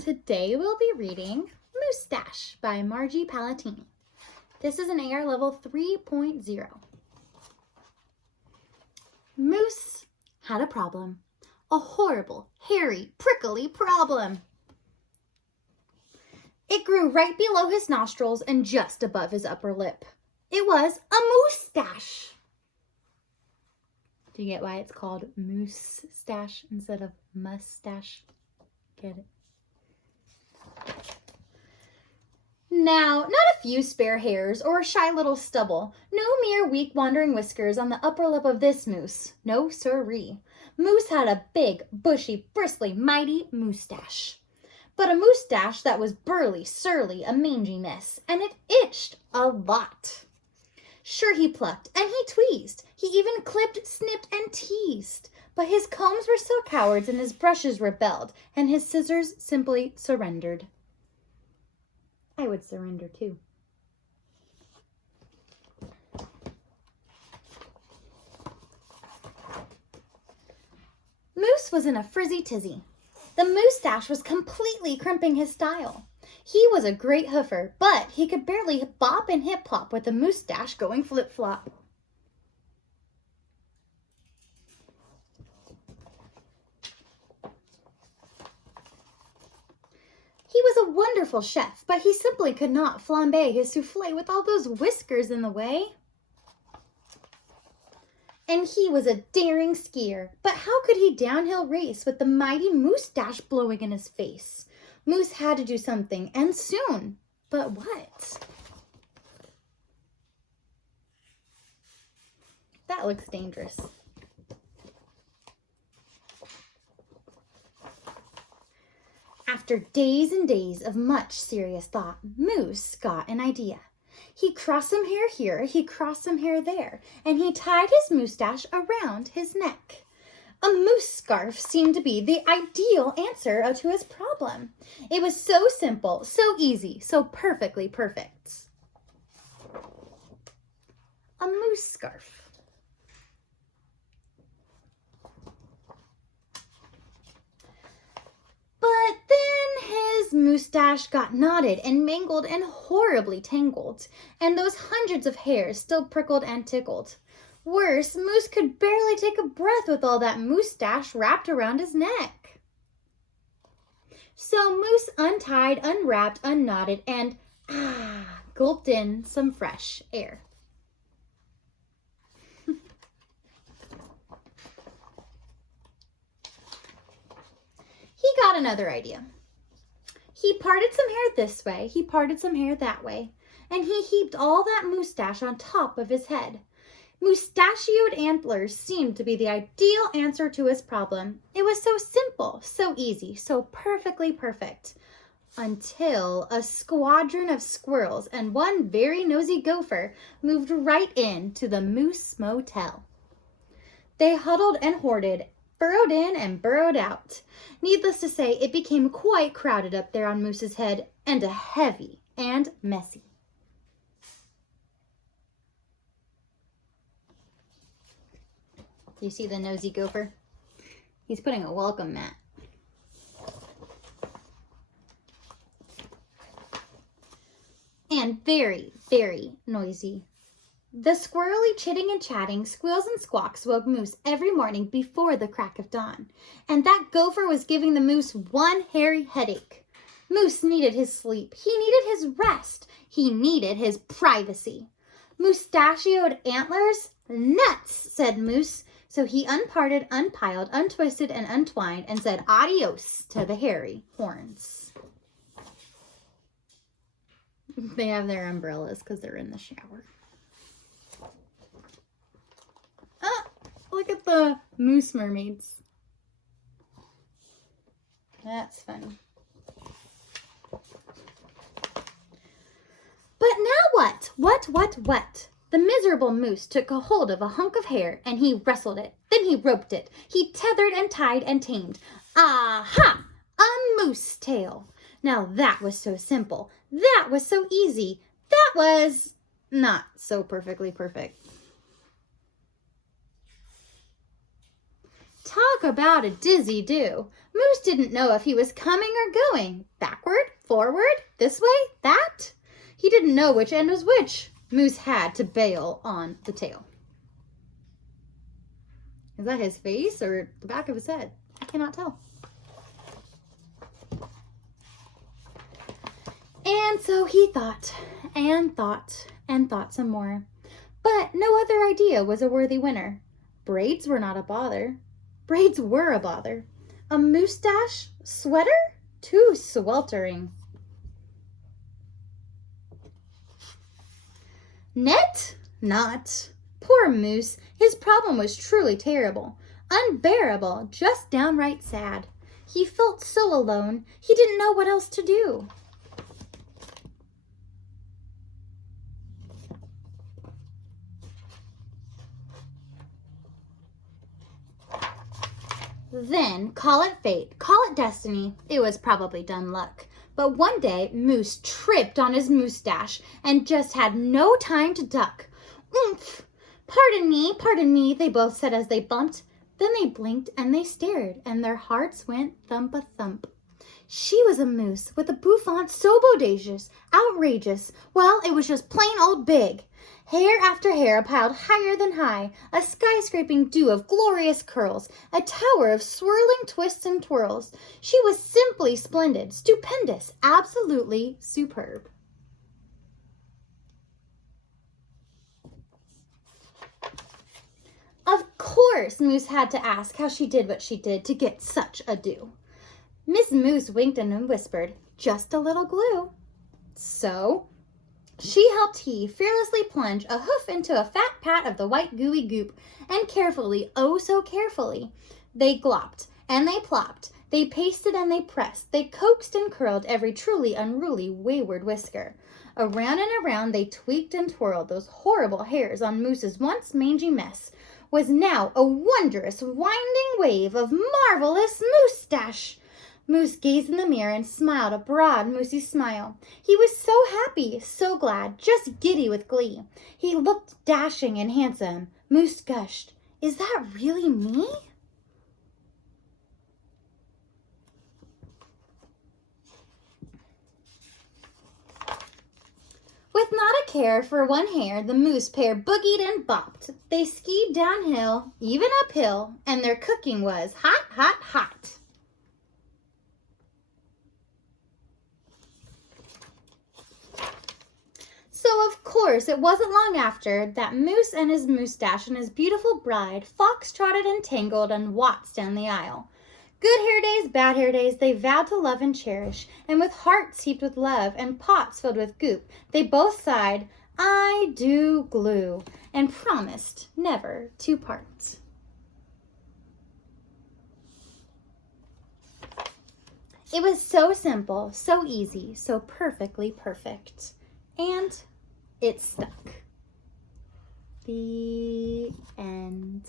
Today we'll be reading Moosetache by Margie Palatini. This is an AR level 3.0. Moose had a problem. A horrible, hairy, prickly problem. It grew right below his nostrils and just above his upper lip. It was a moustache. Do you get why it's called Moosetache instead of mustache? Get it? Now, not a few spare hairs or a shy little stubble. No mere weak wandering whiskers on the upper lip of this moose. No siree. Moose had a big, bushy, bristly, mighty moustache. But a moustache that was burly, surly, a mangy mess, and it itched a lot. Sure, he plucked and he tweezed. He even clipped, snipped, and teased. But his combs were still cowards and his brushes rebelled, and his scissors simply surrendered. I would surrender too. Moose was in a frizzy tizzy. The moustache was completely crimping his style. He was a great hoofer, but he could barely bop and hip-hop with the moustache going flip-flop. He was a wonderful chef, but he simply could not flambe his souffle with all those whiskers in the way. And he was a daring skier, but how could he downhill race with the mighty moustache blowing in his face? Moose had to do something, and soon. But what? That looks dangerous. After days and days of much serious thought, Moose got an idea. He crossed some hair here, he crossed some hair there, and he tied his moustache around his neck. A moose scarf seemed to be the ideal answer to his problem. It was so simple, so easy, so perfectly perfect. A moose scarf. But then his moustache got knotted and mangled and horribly tangled, and those hundreds of hairs still prickled and tickled. Worse, Moose could barely take a breath with all that moustache wrapped around his neck. So Moose untied, unwrapped, unknotted, and gulped in some fresh air. He got another idea. He parted some hair this way, he parted some hair that way, and he heaped all that moustache on top of his head. Moustachioed antlers seemed to be the ideal answer to his problem. It was so simple, so easy, so perfectly perfect. Until a squadron of squirrels and one very nosy gopher moved right into the Moose Motel. They huddled and hoarded, burrowed in and burrowed out. Needless to say, it became quite crowded up there on Moose's head, and heavy and messy. You see the nosy gopher? He's putting a welcome mat. And very, very noisy. The squirrely chitting and chatting, squeals and squawks woke Moose every morning before the crack of dawn. And that gopher was giving the moose one hairy headache. Moose needed his sleep. He needed his rest. He needed his privacy. Moustachioed antlers? Nuts, said Moose. So he unparted, unpiled, untwisted, and untwined and said adios to the hairy horns. They have their umbrellas because they're in the shower. Look at the moose mermaids. That's funny. But now what? What? The miserable moose took a hold of a hunk of hair and he wrestled it. Then he roped it. He tethered and tied and tamed. Aha! A moose tail. Now that was so simple. That was so easy. That was not so perfectly perfect. Talk about a dizzy do. Moose didn't know if he was coming or going. Backward, forward, this way, that. He didn't know which end was which. Moose had to bail on the tail. Is that his face or the back of his head? I cannot tell. And so he thought and thought and thought some more. But no other idea was a worthy winner. Braids were not a bother. Braids were a bother. A moustache sweater? Too sweltering. Net? Not. Poor Moose. His problem was truly terrible. Unbearable. Just downright sad. He felt so alone. He didn't know what else to do. Then, call it fate, call it destiny, it was probably dumb luck. But one day, Moose tripped on his moustache and just had no time to duck. Oomph! Pardon me, they both said as they bumped. Then they blinked and they stared, and their hearts went thump-a-thump. She was a moose with a bouffant so bodacious, outrageous. Well, it was just plain old big. Hair after hair piled higher than high, a skyscraping dew of glorious curls, a tower of swirling twists and twirls. She was simply splendid, stupendous, absolutely superb. Of course, Moose had to ask how she did what she did to get such a do. Miss Moose winked and whispered, "Just a little glue." So she helped he fearlessly plunge a hoof into a fat pat of the white gooey goop, and carefully, oh so carefully, they glopped and they plopped, they pasted and they pressed, they coaxed and curled every truly unruly wayward whisker. Around and around they tweaked and twirled. Those horrible hairs on Moose's once mangy mess was now a wondrous winding wave of marvelous moustache. Moose gazed in the mirror and smiled a broad, moosey smile. He was so happy, so glad, just giddy with glee. He looked dashing and handsome. Moose gushed, "Is that really me?" With not a care for one hair, the moose pair boogied and bopped. They skied downhill, even uphill, and their cooking was hot, hot, hot. So, of course, it wasn't long after that Moose and his moustache and his beautiful bride fox-trotted and tangled and waltzed down the aisle. Good hair days, bad hair days, they vowed to love and cherish, and with hearts heaped with love and pots filled with goop, they both sighed, "I do glue," and promised never to part. It was so simple, so easy, so perfectly perfect. And it stuck. The end.